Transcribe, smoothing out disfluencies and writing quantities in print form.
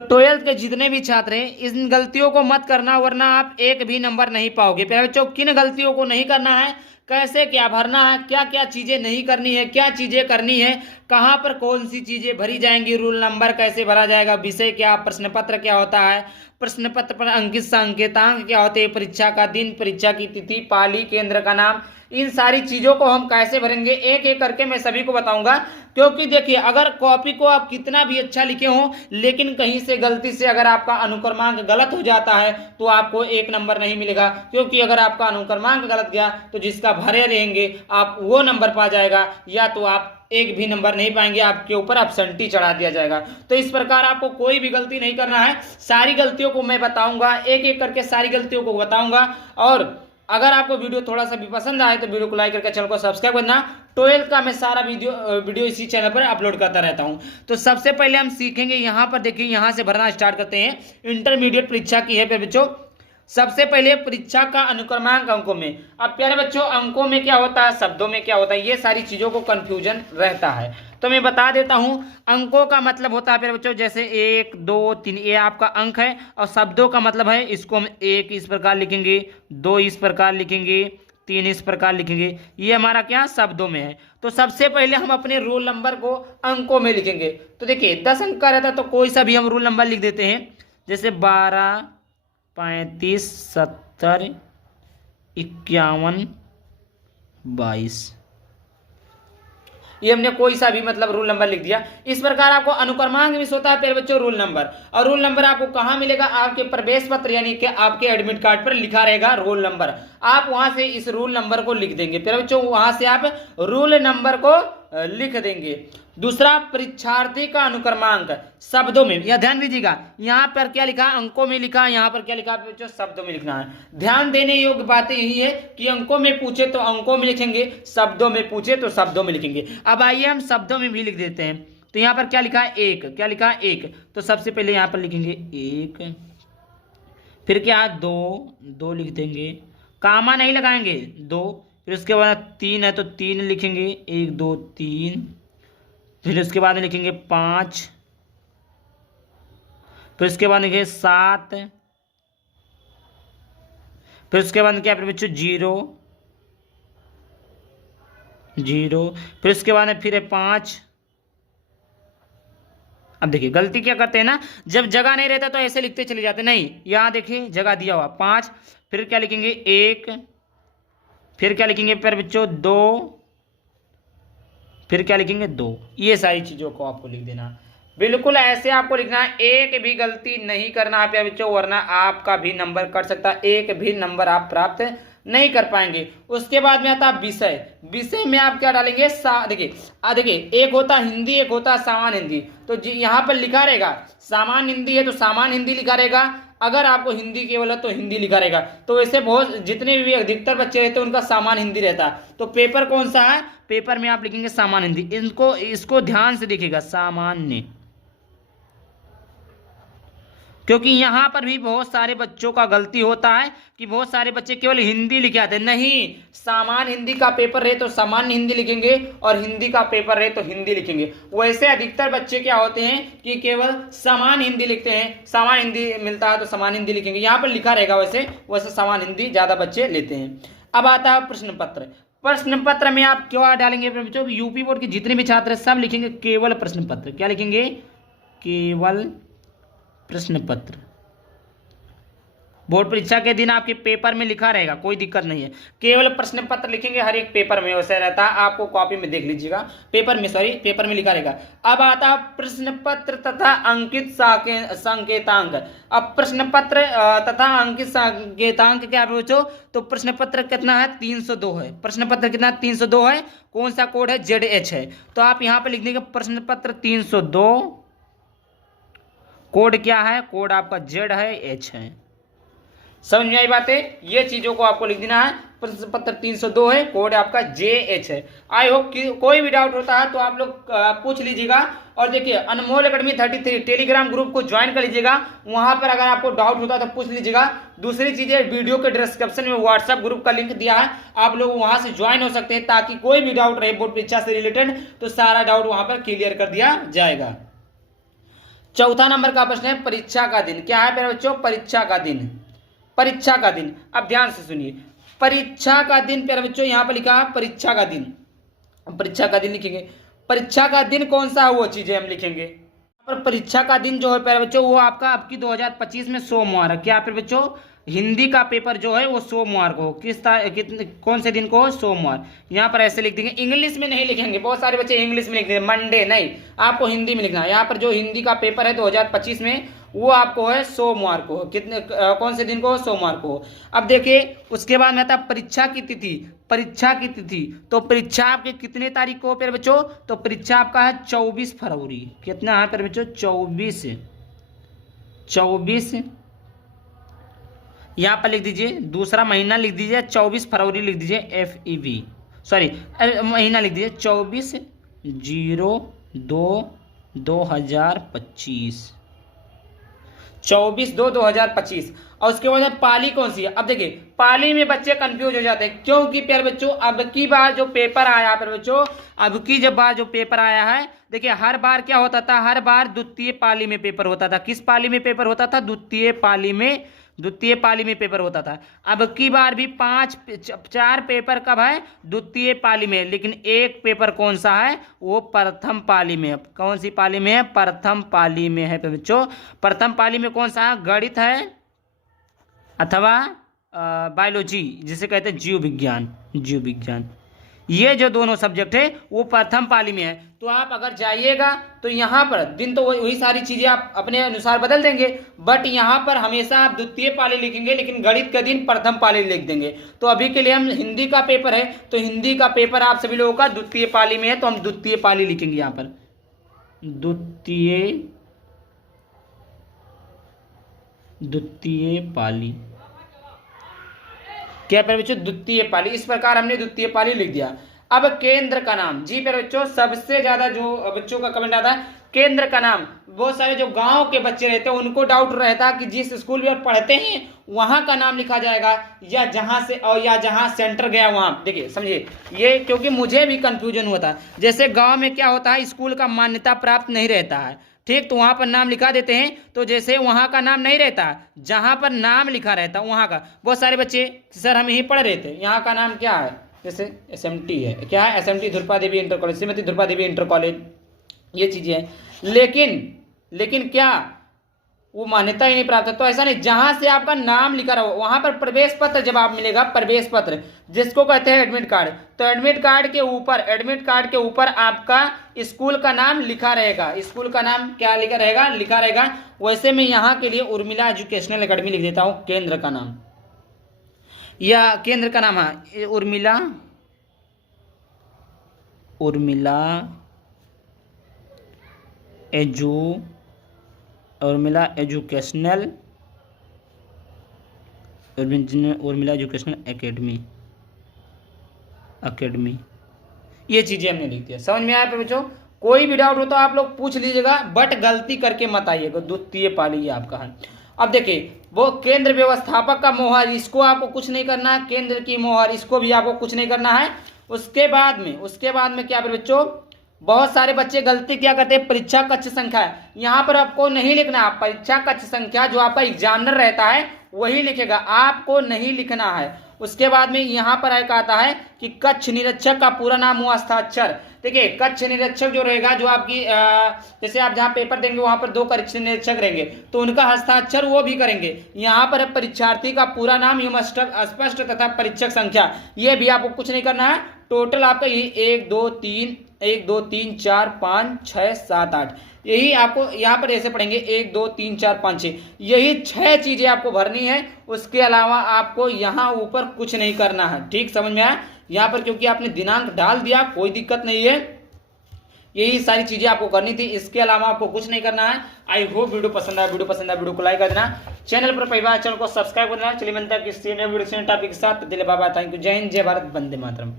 Twelfth के जितने भी छात्र हैं इन गलतियों को मत करना, वरना आप एक भी नंबर नहीं पाओगे। प्यारे बच्चों, किन गलतियों को नहीं करना है, कैसे क्या भरना है, क्या क्या चीजें नहीं करनी है, क्या चीजें करनी है, कहाँ पर कौन सी चीजें भरी जाएंगी, रूल नंबर कैसे भरा जाएगा, विषय क्या, प्रश्न पत्र क्या होता है, प्रश्न पत्र पर अंकित संकेतांक क्या होते हैं, परीक्षा का दिन, परीक्षा की तिथि, पाली, केंद्र का नाम, इन सारी चीजों को हम कैसे भरेंगे एक एक करके मैं सभी को बताऊंगा। क्योंकि देखिए, अगर कॉपी को आप कितना भी अच्छा लिखे हो, लेकिन कहीं से गलती से अगर आपका अनुक्रमांक गलत हो जाता है तो आपको एक नंबर नहीं मिलेगा। क्योंकि अगर आपका अनुक्रमांक गलत गया तो जिसका भरे रहेंगे आप वो नंबर पा जाएगा, या तो आप एक भी नंबर नहीं पाएंगे, आपके ऊपर अपसेंटी चढ़ा दिया जाएगा। तो इस प्रकार आपको कोई भी गलती नहीं करना है, सारी गलतियों को मैं बताऊंगा, एक एक करके सारी गलतियों को बताऊंगा। और अगर आपको वीडियो थोड़ा सा भी पसंद आए तो वीडियो को लाइक करके चैनल को सब्सक्राइब करना। 12 का मैं सारा वीडियो इसी चैनल पर अपलोड करता रहता हूं। तो सबसे पहले हम सीखेंगे, यहां पर देखिए, यहां से भरना स्टार्ट करते हैं। इंटरमीडिएट परीक्षा की है बच्चों। सबसे पहले परीक्षा का अनुक्रमांक अंकों में। अब प्यारे बच्चों, अंकों में क्या होता है, शब्दों में क्या होता है, ये सारी चीजों को कंफ्यूजन रहता है। तो मैं बता देता हूं, अंकों का मतलब होता है प्यारे बच्चों, जैसे 1 2 3 ये आपका अंक है, और शब्दों का मतलब है, इसको हम 1 इस प्रकार लिखेंगे, 2 इस प्रकार लिखेंगे, 3 इस प्रकार लिखेंगे। ये हमारा क्या शब्दों में है। तो सबसे पहले हम अपने रोल नंबर को अंकों में लिखेंगे। तो देखिए 10 अंक का रहता है, तो कोई सा भी हम रोल नंबर लिख देते हैं, जैसे 12 35 70 51 22। ये हमने कोई सा भी मतलब रूल नंबर लिख दिया। इस प्रकार आपको अनुक्रमांक मिस होता है प्यारे बच्चों रूल नंबर। और रूल नंबर आपको कहां मिलेगा, आपके प्रवेश पत्र यानी कि आपके एडमिट कार्ड पर लिखा रहेगा रोल नंबर। आप वहां से इस रूल नंबर को लिख देंगे प्यारे बच्चों, वहां से आप रूल नंबर को लिख देंगे। दूसरा, परीक्षार्थी का अनुक्रमांक शब्दों में, यह ध्यान दीजिएगा, यहां पर क्या लिखा, अंकों में लिखा, यहां पर क्या लिखा बच्चों, शब्दों में लिखना है। ध्यान देने योग्य बातें यही है कि अंकों में पूछे तो अंकों में लिखेंगे, शब्दों में पूछे तो शब्दों में लिखेंगे। अब आइए हम शब्दों में भी लिख देते हैं। तो यहां पर क्या लिखा है, 1, क्या लिखा है 1, तो सबसे पहले यहां पर लिखेंगे 1, फिर क्या 2 2 लिख देंगे, कामा नहीं लगाएंगे 2, फिर उसके बाद 3 है तो 3 लिखेंगे, 1 2 3, फिर उसके बाद लिखेंगे 5, फिर उसके बाद लिखेंगे 7, फिर उसके बाद क्या बच्चों 0 0, फिर उसके बाद फिर है 5। अब देखिए गलती क्या करते हैं ना, जब जगह नहीं रहता तो ऐसे लिखते चले जाते, नहीं, यहां देखिए जगह दिया हुआ 5, फिर क्या लिखेंगे 1, फिर क्या लिखेंगे फिर बच्चों 2, फिर क्या लिखेंगे 2। ये सारी चीजों को आपको लिख देना, बिल्कुल ऐसे आपको लिखना है, एक भी गलती नहीं करना है बच्चों, वरना आपका भी नंबर कट सकता है, एक भी नंबर आप प्राप्त नहीं कर पाएंगे। उसके बाद में आता है विषय। विषय में आप क्या डालेंगे, देखिए एक होता हिंदी, एक होता सामान्य हिंदी। तो यहाँ पर लिखा रहेगा सामान्य हिंदी है तो सामान्य हिंदी लिखा रहेगा, अगर आपको हिंदी केवल है तो हिंदी लिखा रहेगा। तो वैसे बहुत जितने भी अधिकतर बच्चे रहते हैं उनका सामान्य हिंदी रहता है। तो पेपर कौन सा है, पेपर में आप लिखेंगे सामान्य हिंदी। इसको ध्यान से देखिएगा, सामान्य, क्योंकि यहां पर भी बहुत सारे बच्चों का गलती होता है कि बहुत सारे बच्चे केवल हिंदी लिखे आते हैं। नहीं, सामान्य हिंदी का पेपर रहे तो सामान्य हिंदी लिखेंगे, और हिंदी का पेपर रहे तो हिंदी लिखेंगे। वैसे अधिकतर बच्चे क्या होते हैं कि केवल सामान्य हिंदी लिखते हैं, सामान्य हिंदी मिलता है तो सामान्य हिंदी लिखेंगे, यहाँ पर लिखा रहेगा। वैसे सामान्य हिंदी ज्यादा बच्चे लेते हैं। अब आता है प्रश्न पत्र। प्रश्न पत्र में आप क्या डालेंगे बच्चों, यूपी बोर्ड के जितने भी छात्र सब लिखेंगे केवल प्रश्न पत्र। क्या लिखेंगे, केवल प्रश्न पत्र। बोर्ड परीक्षा के दिन आपके पेपर में लिखा रहेगा, कोई दिक्कत नहीं है, केवल प्रश्न पत्र लिखेंगे। हर एक पेपर में वैसे रहता है, आपको कॉपी में देख लीजिएगा, पेपर में लिखा रहेगा। अब आता है प्रश्न पत्र तथा अंकित संकेतांक। अब प्रश्न पत्र तथा अंकित संकेतांक क्या पूछो, तो प्रश्न पत्र कितना है, 302 है। प्रश्न पत्र कितना 302 है, कौन सा कोड है, ZH है। तो आप यहाँ पर लिख देंगे प्रश्न पत्र 302, कोड क्या है, कोड आपका Z है, H है। समझ में आई बातें, ये चीजों को आपको लिख देना है। प्रश्न पत्र 302 है, कोड आपका JH है। आई होप कि कोई भी डाउट होता है तो आप लोग पूछ लीजिएगा। और देखिए अनमोल एकेडमी 33 टेलीग्राम ग्रुप को ज्वाइन कर लीजिएगा, वहां पर अगर आपको डाउट होता है तो पूछ लीजिएगा। दूसरी चीज है, वीडियो के डिस्क्रिप्शन में व्हाट्सएप ग्रुप का लिंक दिया है, आप लोग वहां से ज्वाइन हो सकते हैं, ताकि कोई भी डाउट रहे बोर्ड परीक्षा से रिलेटेड तो सारा डाउट वहां पर क्लियर कर दिया जाएगा। चौथा नंबर का प्रश्न है परीक्षा का दिन। क्या है प्यारे बच्चों? परीक्षा का दिन। परीक्षा का दिन, अब ध्यान से सुनिए, परीक्षा का दिन प्यारे बच्चों यहाँ पर लिखा है परीक्षा का दिन। परीक्षा का दिन लिखेंगे, परीक्षा का दिन कौन सा है वो चीजें हम लिखेंगे। पर परीक्षा का दिन जो है प्यारे बच्चों वो आपका आपकी 2025 में सोमवार है। क्या प्यारे बच्चों? हिंदी का पेपर जो है वो सोमवार को, कौन से दिन को हो? सोमवार। यहाँ पर ऐसे लिख देंगे, इंग्लिश में नहीं लिखेंगे। बहुत सारे बच्चे इंग्लिश में लिख देंगे मंडे, नहीं, आपको हिंदी में लिखना है। यहाँ पर जो हिंदी का पेपर है 2025 में वो आपको है सोमवार को, कौन से दिन को? सोमवार को। अब देखिए उसके बाद में आता परीक्षा की तिथि। परीक्षा की तिथि, तो परीक्षा आपके कितने तारीख को प्यारे बच्चों? तो परीक्षा आपका है 24 फरवरी। कितना है प्यारे बच्चों? 24 यहाँ पर लिख दीजिए, दूसरा महीना लिख दीजिए 24 फरवरी लिख दीजिए, FEV, सॉरी महीना लिख दीजिए 24/02/2025, 24/2/2025। और उसके बाद पाली कौन सी है? अब देखिए पाली में बच्चे कंफ्यूज हो जाते हैं, क्योंकि प्यारे बच्चों अब की बार जो पेपर आया प्यारे बच्चों, अब की जब बार जो पेपर आया है, देखिए हर बार क्या होता था? हर बार द्वितीय पाली में पेपर होता था। किस पाली में पेपर होता था? द्वितीय पाली में पेपर होता था। अब की बार भी 4 पेपर कब है? द्वितीय पाली में, लेकिन एक पेपर कौन सा है? वो प्रथम पाली में। कौन सी पाली में है? प्रथम पाली में है बच्चों। प्रथम पाली में कौन सा है? गणित है अथवा बायोलॉजी, जिसे कहते हैं जीव विज्ञान। ये जो दोनों सब्जेक्ट है वो प्रथम पाली में है। तो आप अगर जाइएगा तो यहाँ पर दिन तो वही सारी चीजें आप अपने अनुसार बदल देंगे, बट यहाँ पर हमेशा आप द्वितीय पाली लिखेंगे, लेकिन गणित का दिन प्रथम पाली लिख देंगे। तो अभी के लिए हम हिंदी का पेपर है, तो हिंदी का पेपर आप सभी लोगों का द्वितीय पाली में है, तो हम द्वितीय पाली लिखेंगे यहाँ पर, द्वितीय पाली। क्या प्यारे बच्चों? द्वितीय पाली। इस प्रकार हमने द्वितीय पाली लिख दिया। अब केंद्र का नाम, जी प्यारे बच्चों सबसे ज्यादा जो बच्चों का कमेंट आता है केंद्र का नाम। बहुत सारे जो गांव के बच्चे रहते हैं उनको डाउट रहता है कि जिस स्कूल में पढ़ते हैं वहां का नाम लिखा जाएगा या जहां सेंटर गया वहां। देखिए समझिए ये, क्योंकि मुझे भी कंफ्यूजन हुआ था। जैसे गांव में क्या होता है, स्कूल का मान्यता प्राप्त नहीं रहता है, ठीक, तो वहां पर नाम लिखा देते हैं, तो जैसे वहां का नाम नहीं रहता, जहां पर नाम लिखा रहता वहां का। बहुत सारे बच्चे सर हम यहीं पढ़ रहे थे, यहाँ का नाम क्या है? जैसे SMT है, क्या है? SMT ध्रुपा देवी इंटर कॉलेज, श्रीमती ध्रुपा देवी इंटर कॉलेज, ये चीजें हैं, लेकिन क्या वो मान्यता ही नहीं प्राप्त है? तो ऐसा नहीं, जहां से आपका नाम लिखा रहा हो वहां पर प्रवेश पत्र जब आप मिलेगा, प्रवेश पत्र जिसको कहते हैं एडमिट कार्ड, तो एडमिट कार्ड के ऊपर आपका स्कूल का नाम लिखा रहेगा। स्कूल का नाम क्या लिखा रहेगा। वैसे मैं यहाँ के लिए उर्मिला एजुकेशनल एकेडमी लिख देता हूँ, केंद्र का नाम, या केंद्र का नाम है उर्मिला एजुकेशनल एकेडमी। ये चीजें हमने लिख दिया। समझ में आया बच्चों? कोई भी डाउट हो तो आप लोग पूछ लीजिएगा, बट गलती करके मत आइएगा। द्वितीय पाली ये आपका है। अब देखिए वो केंद्र व्यवस्थापक का मोहर, इसको आपको कुछ नहीं करना है। केंद्र की मोहर, इसको भी आपको कुछ नहीं करना है। उसके बाद में क्या बच्चों, बहुत सारे बच्चे गलती क्या करते हैं, परीक्षा कक्ष संख्या यहाँ पर आपको नहीं लिखना है। परीक्षा कक्ष संख्या जो आपका एग्जामिनर रहता है वही लिखेगा, आपको नहीं लिखना है। उसके बाद में यहाँ पर एक आता है कि कक्ष निरीक्षक का पूरा नाम हुआ हस्ताक्षर। देखिए कक्ष निरीक्षक जो रहेगा, जो आपकी जैसे आप जहाँ पेपर देंगे वहां पर 2 कक्ष निरीक्षक रहेंगे, तो उनका हस्ताक्षर वो भी करेंगे। यहाँ पर परीक्षार्थी का पूरा नाम एवं स्पष्ट तथा परीक्षक संख्या, ये भी आपको कुछ नहीं करना है। टोटल आपका ये 1 2 3 4 5 6 7 8, यही आपको यहाँ पर ऐसे पढ़ेंगे 1 2 3 4 5 6, यही 6 चीजें आपको भरनी है। उसके अलावा आपको यहाँ ऊपर कुछ नहीं करना है। ठीक, समझ में आया? यहाँ पर क्योंकि आपने दिनांक डाल दिया, कोई दिक्कत नहीं है। यही सारी चीजें आपको करनी थी, इसके अलावा आपको कुछ नहीं करना है। आई होप वीडियो पसंद आया, वीडियो को लाइक कर देना, चैनल पर पहली बार चैनल को सब्सक्राइब कर देना। चलिए मिलता है किसी नए वीडियो से टॉपिक के साथ। दिल बाबा, थैंक यू, जय हिंद, जय भारत, वंदे मातरम।